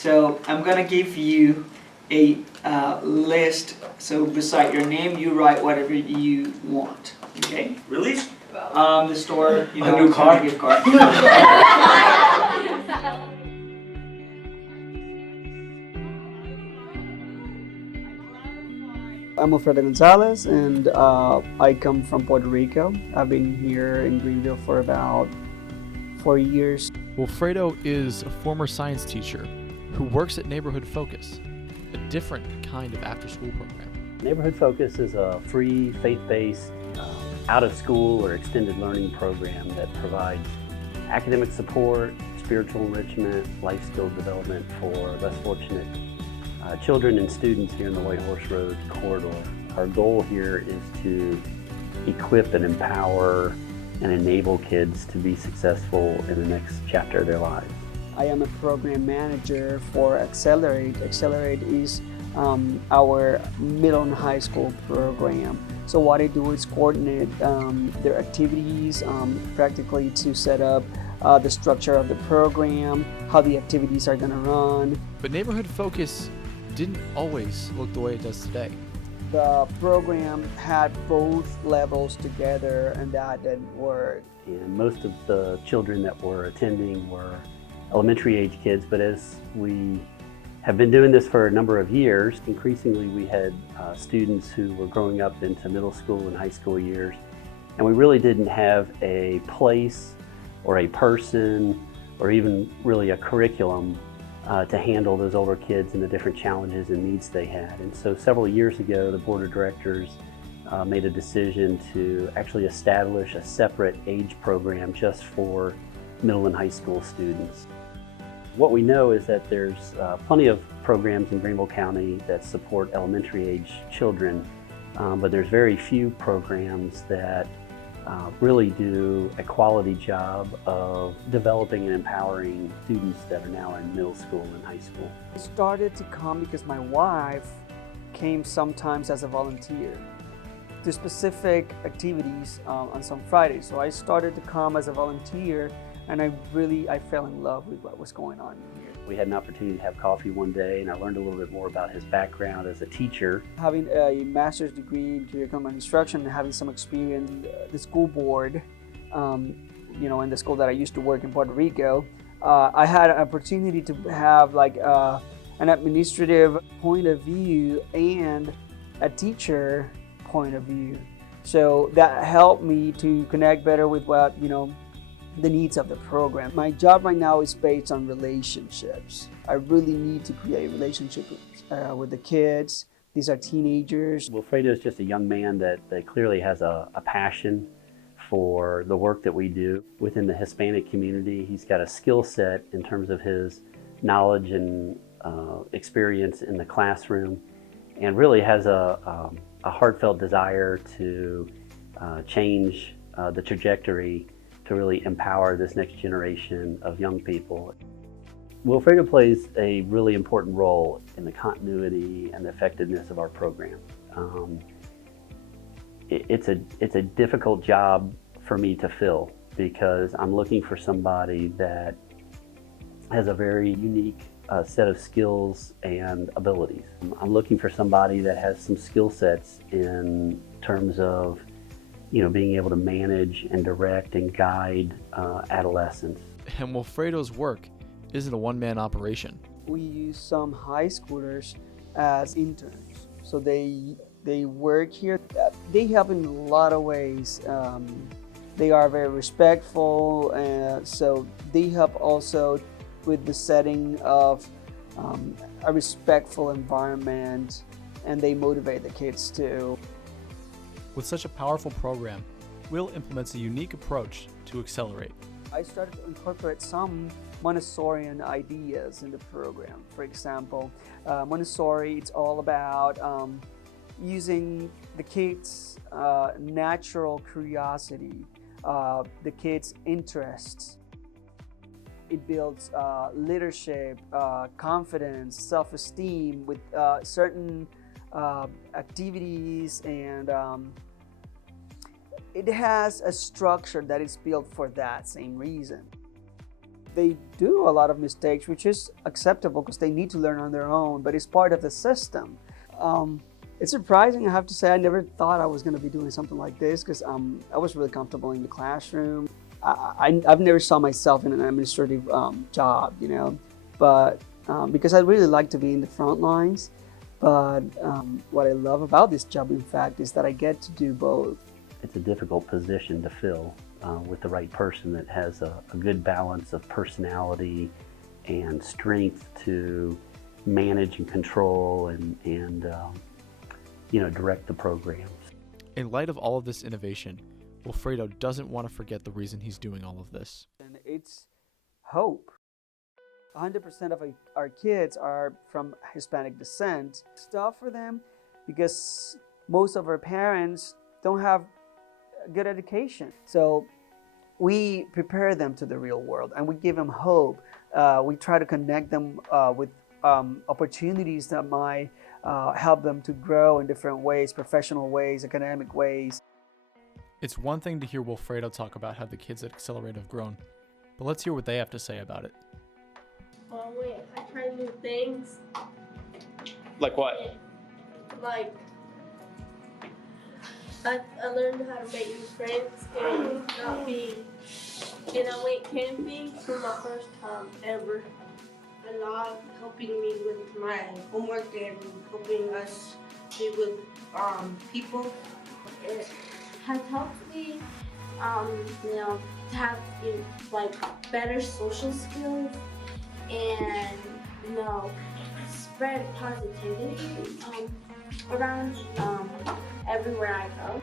So I'm gonna give you a list. So beside your name, you write whatever you want. Okay? Release? The store, you know, A new car? gift card. I'm Wilfredo Gonzalez, and I come from Puerto Rico. I've been here in Greenville for about 4 years. Wilfredo is a former science teacher who works at Neighborhood Focus, a different kind of after-school program. Neighborhood Focus is a free, faith-based, out-of-school or extended learning program that provides academic support, spiritual enrichment, life skills development for less fortunate children and students here in the White Horse Road corridor. Our goal here is to equip and empower and enable kids to be successful in the next chapter of their lives. I am a program manager for Accelerate. Accelerate is our middle and high school program. So what I do is coordinate their activities, practically to set up the structure of the program, how the activities are going to run. But Neighborhood Focus didn't always look the way it does today. The program had both levels together, and that didn't work. And most of the children that were attending were elementary age kids, but as we have been doing this for a number of years, increasingly we had students who were growing up into middle school and high school years, and we really didn't have a place or a person or even really a curriculum to handle those older kids and the different challenges and needs they had. And so several years ago, the board of directors made a decision to actually establish a separate age program just for middle and high school students. What we know is that there's plenty of programs in Greenville County that support elementary age children, but there's very few programs that really do a quality job of developing and empowering students that are now in middle school and high school. I started to come because my wife came sometimes as a volunteer to specific activities on some Fridays. So I started to come as a volunteer, and I fell in love with what was going on here. We had an opportunity to have coffee one day, and I learned a little bit more about his background as a teacher. Having a master's degree in curriculum and instruction and having some experience in the school board, in the school that I used to work in Puerto Rico, I had an opportunity to have an administrative point of view and a teacher point of view. So that helped me to connect better with what, the needs of the program. My job right now is based on relationships. I really need to create relationships with the kids. These are teenagers. Wilfredo is just a young man that clearly has a passion for the work that we do within the Hispanic community. He's got a skill set in terms of his knowledge and experience in the classroom, and really has a heartfelt desire to change the trajectory to really empower this next generation of young people. Wilfredo plays a really important role in the continuity and the effectiveness of our program. It's a difficult job for me to fill because I'm looking for somebody that has a very unique set of skills and abilities. I'm looking for somebody that has some skill sets in terms of being able to manage and direct and guide adolescents. And Wilfredo's work isn't a one-man operation. We use some high schoolers as interns. So they work here. They help in a lot of ways. They are very respectful, so they help also with the setting of a respectful environment, and they motivate the kids too. With such a powerful program, Will implements a unique approach to Accelerate. I started to incorporate some Montessorian ideas in the program. For example, Montessori, it's all about using the kids' natural curiosity, the kids' interests. It builds leadership, confidence, self-esteem with certain activities, and it has a structure that is built for that same reason. they do a lot of mistakes, which is acceptable because they need to learn on their own, but it's part of the system. It's surprising, I have to say. I never thought I was going to be doing something like this because I was really comfortable in the classroom. I've never saw myself in an administrative job, but because I really like to be in the front lines. But what I love about this job, in fact, is that I get to do both. It's a difficult position to fill with the right person that has a good balance of personality and strength to manage and control and direct the programs. In light of all of this innovation, Wilfredo doesn't want to forget the reason he's doing all of this. And it's hope. 100% of our kids are from Hispanic descent. It's tough for them because most of our parents don't have good education. So we prepare them to the real world and we give them hope. We try to connect them with opportunities that might help them to grow in different ways, professional ways, academic ways. It's one thing to hear Wilfredo talk about how the kids at Accelerate have grown, but let's hear what they have to say about it. I try new things. Like what? Like, I learned how to make new friends and I went camping for my first time ever. A lot helping me with my homework and helping us be with people. It has helped me, to have better social skills and spread positivity around everywhere I go.